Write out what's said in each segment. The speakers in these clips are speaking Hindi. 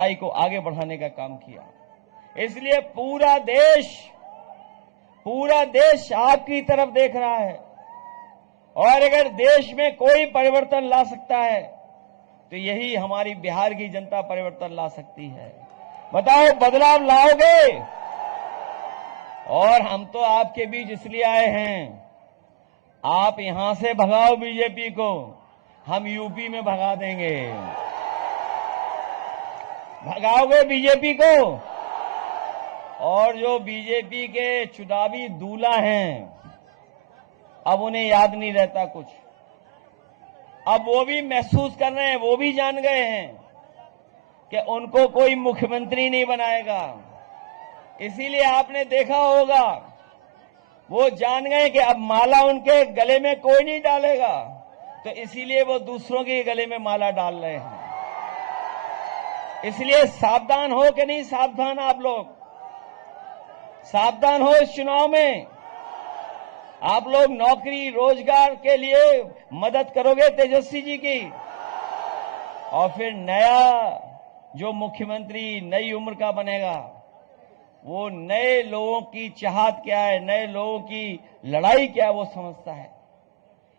को आगे बढ़ाने का काम किया। इसलिए पूरा देश आपकी तरफ देख रहा है और अगर देश में कोई परिवर्तन ला सकता है तो यही हमारी बिहार की जनता परिवर्तन ला सकती है। बताओ, बदलाव लाओगे? और हम तो आपके बीच इसलिए आए हैं, आप यहां से भगाओ बीजेपी को, हम यूपी में भगा देंगे। भगाओगे बीजेपी को? और जो बीजेपी के चुनावी दूल्हा हैं, अब उन्हें याद नहीं रहता कुछ। अब वो भी महसूस कर रहे हैं, वो भी जान गए हैं कि उनको कोई मुख्यमंत्री नहीं बनाएगा। इसीलिए आपने देखा होगा, वो जान गए कि अब माला उनके गले में कोई नहीं डालेगा, तो इसीलिए वो दूसरों के गले में माला डाल रहे हैं। इसलिए सावधान हो कि नहीं सावधान? आप लोग सावधान हो इस चुनाव में। आप लोग नौकरी रोजगार के लिए मदद करोगे तेजस्वी जी की, और फिर नया जो मुख्यमंत्री नई उम्र का बनेगा, वो नए लोगों की चाहत क्या है, नए लोगों की लड़ाई क्या है, वो समझता है।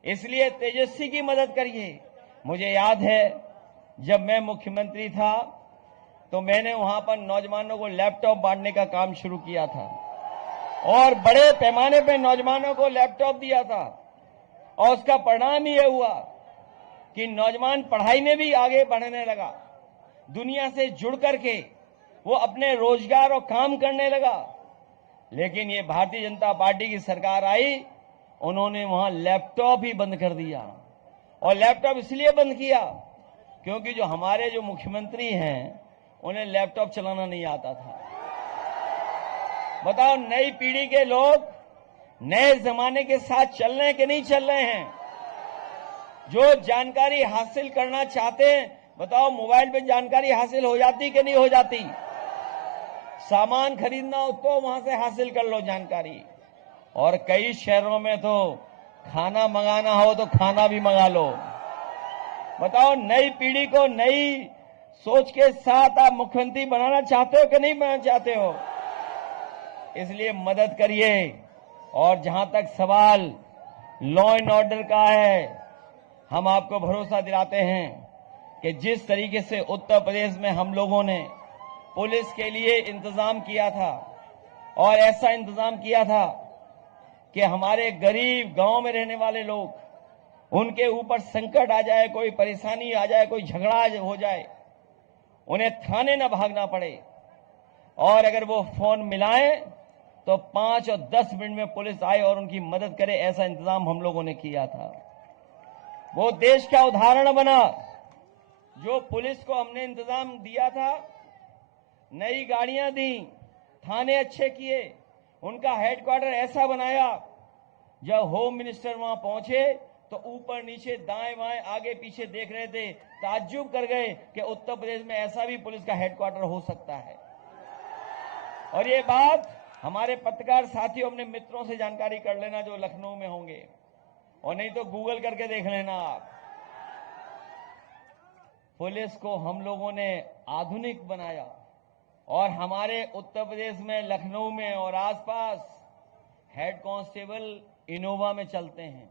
इसलिए तेजस्वी की मदद करिए। मुझे याद है, जब मैं मुख्यमंत्री था तो मैंने वहां पर नौजवानों को लैपटॉप बांटने का काम शुरू किया था और बड़े पैमाने पर नौजवानों को लैपटॉप दिया था। और उसका परिणाम ये हुआ कि नौजवान पढ़ाई में भी आगे बढ़ने लगा, दुनिया से जुड़ करके वो अपने रोजगार और काम करने लगा। लेकिन ये भारतीय जनता पार्टी की सरकार आई, उन्होंने वहां लैपटॉप ही बंद कर दिया। और लैपटॉप इसलिए बंद किया क्योंकि जो हमारे जो मुख्यमंत्री हैं, उन्हें लैपटॉप चलाना नहीं आता था। बताओ, नई पीढ़ी के लोग नए जमाने के साथ चल रहे हैं कि नहीं चल रहे हैं? जो जानकारी हासिल करना चाहते हैं, बताओ, मोबाइल पे जानकारी हासिल हो जाती कि नहीं हो जाती? सामान खरीदना हो तो वहां से हासिल कर लो जानकारी। और कई शहरों में तो खाना मंगाना हो तो खाना भी मंगा लो। बताओ, नई पीढ़ी को नई सोच के साथ आप मुख्यमंत्री बनाना चाहते हो कि नहीं बनाना चाहते हो? इसलिए मदद करिए। और जहां तक सवाल लॉ एंड ऑर्डर का है, हम आपको भरोसा दिलाते हैं कि जिस तरीके से उत्तर प्रदेश में हम लोगों ने पुलिस के लिए इंतजाम किया था, और ऐसा इंतजाम किया था कि हमारे गरीब गांव में रहने वाले लोग, उनके ऊपर संकट आ जाए, कोई परेशानी आ जाए, कोई झगड़ा हो जाए, उन्हें थाने न भागना पड़े, और अगर वो फोन मिलाएं तो 5 और 10 मिनट में पुलिस आए और उनकी मदद करे, ऐसा इंतजाम हम लोगों ने किया था। वो देश का उदाहरण बना। जो पुलिस को हमने इंतजाम दिया था, नई गाड़ियां दी, थाने अच्छे किए, उनका हेडक्वार्टर ऐसा बनाया, जब होम मिनिस्टर वहां पहुंचे तो ऊपर नीचे दाएं बाएं आगे पीछे देख रहे थे, ताज्जुब कर गए कि उत्तर प्रदेश में ऐसा भी पुलिस का हेडक्वार्टर हो सकता है। और ये बात हमारे पत्रकार साथियों, अपने मित्रों से जानकारी कर लेना जो लखनऊ में होंगे, और नहीं तो गूगल करके देख लेना आप। पुलिस को हम लोगों ने आधुनिक बनाया, और हमारे उत्तर प्रदेश में लखनऊ में और आसपास हेड कांस्टेबल इनोवा में चलते हैं।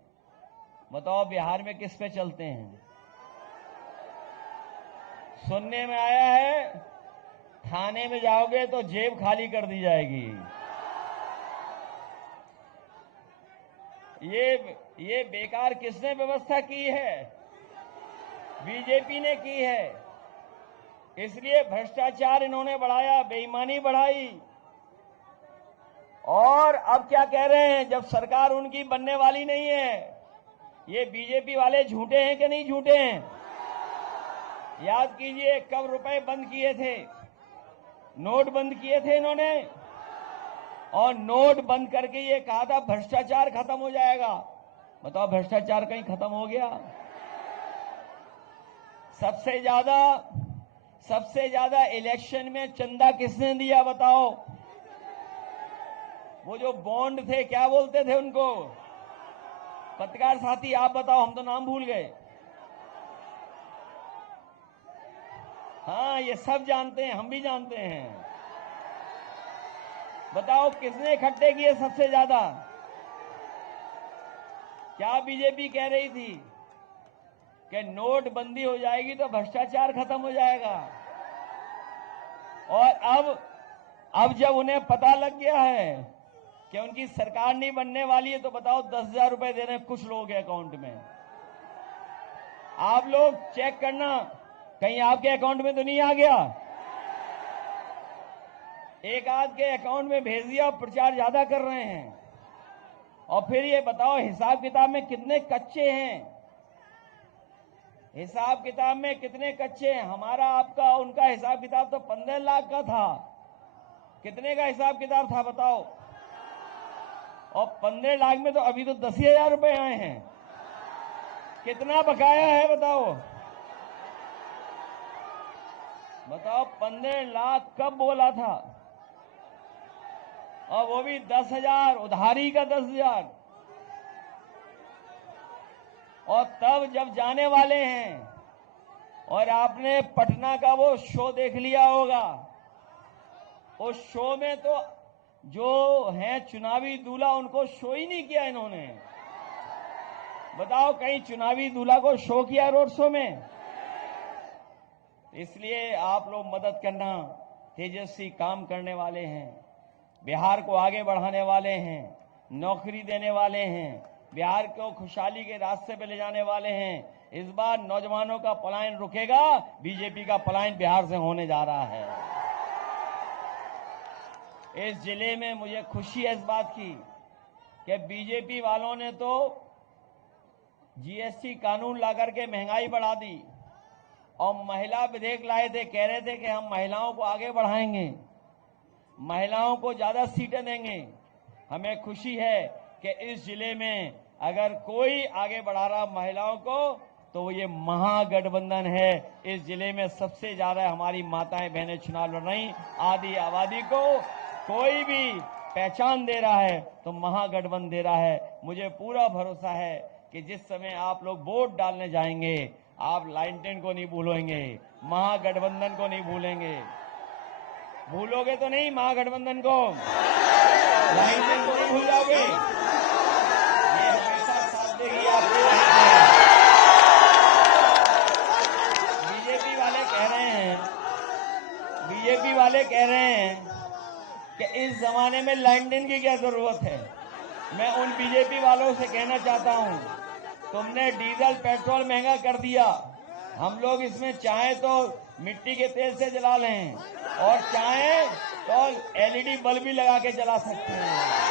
बताओ, बिहार में किस पे चलते हैं? सुनने में आया है थाने में जाओगे तो जेब खाली कर दी जाएगी। ये बेकार किसने व्यवस्था की है? बीजेपी ने की है। इसलिए भ्रष्टाचार इन्होंने बढ़ाया, बेईमानी बढ़ाई। और अब क्या कह रहे हैं, जब सरकार उनकी बनने वाली नहीं है, ये बीजेपी वाले झूठे हैं कि नहीं झूठे हैं? याद कीजिए, कब रुपए बंद किए थे, नोट बंद किए थे इन्होंने, और नोट बंद करके ये कहा था भ्रष्टाचार खत्म हो जाएगा। बताओ, भ्रष्टाचार कहीं खत्म हो गया? सबसे ज्यादा इलेक्शन में चंदा किसने दिया? बताओ। वो जो बॉन्ड थे, क्या बोलते थे उनको? पत्रकार साथी आप बताओ, हम तो नाम भूल गए। हाँ, ये सब जानते हैं, हम भी जानते हैं। बताओ किसने इकट्ठे किए सबसे ज्यादा? क्या बीजेपी कह रही थी कि नोटबंदी हो जाएगी तो भ्रष्टाचार खत्म हो जाएगा, और अब जब उन्हें पता लग गया है कि उनकी सरकार नहीं बनने वाली है, तो बताओ 10,000 रुपए दे रहे हैं कुछ लोगों के अकाउंट में। आप लोग चेक करना, कहीं आपके अकाउंट में तो नहीं आ गया? एक आध के अकाउंट में भेज दिया, प्रचार ज्यादा कर रहे हैं। और फिर ये बताओ हिसाब किताब में कितने कच्चे हैं? हिसाब किताब में कितने कच्चे हैं? हमारा आपका उनका हिसाब किताब तो 15 लाख का था। कितने का हिसाब किताब था बताओ? और 15 लाख में तो अभी तो 10,000 रुपए आए हैं। कितना बकाया है बताओ? बताओ 15 लाख कब बोला था? और वो भी 10,000 उधारी का 10,000। और तब जब जाने वाले हैं, और आपने पटना का वो शो देख लिया होगा, उस शो में तो जो है चुनावी दूल्हा, उनको शो ही नहीं किया इन्होंने। बताओ कहीं चुनावी दूल्हा को शो किया रोड शो में? इसलिए आप लोग मदद करना। तेजस्वी काम करने वाले हैं, बिहार को आगे बढ़ाने वाले हैं, नौकरी देने वाले हैं, बिहार को खुशहाली के रास्ते पे ले जाने वाले हैं। इस बार नौजवानों का पलायन रुकेगा, बीजेपी का पलायन बिहार से होने जा रहा है। इस जिले में मुझे खुशी है इस बात की कि बीजेपी वालों ने तो जीएसटी कानून लाकर के महंगाई बढ़ा दी, और महिला विधेयक लाए थे, कह रहे थे कि हम महिलाओं को आगे बढ़ाएंगे, महिलाओं को ज्यादा सीटें देंगे। हमें खुशी है कि इस जिले में अगर कोई आगे बढ़ा रहा महिलाओं को, तो ये महागठबंधन है। इस जिले में सबसे ज्यादा हमारी माताएं बहनें चुनाव लड़ रही। आदि आबादी को कोई भी पहचान दे रहा है तो महागठबंधन दे रहा है। मुझे पूरा भरोसा है कि जिस समय आप लोग वोट डालने जाएंगे, आप लाइनटेन को नहीं भूलेंगे, महागठबंधन को नहीं भूलेंगे। भूलोगे तो नहीं महागठबंधन को, लाइनटेन को नहीं भूल जाओगे? ये हमेशा साथ देगी आपकी लाइनटेन। बीजेपी वाले कह रहे हैं कि इस जमाने में लाइनटेन की क्या जरूरत है। मैं उन बीजेपी वालों से कहना चाहता हूं, तुमने डीजल पेट्रोल महंगा कर दिया, हम लोग इसमें चाहे तो मिट्टी के तेल से जला लें, और चाहे तो एलईडी बल्ब भी लगा के जला सकते हैं।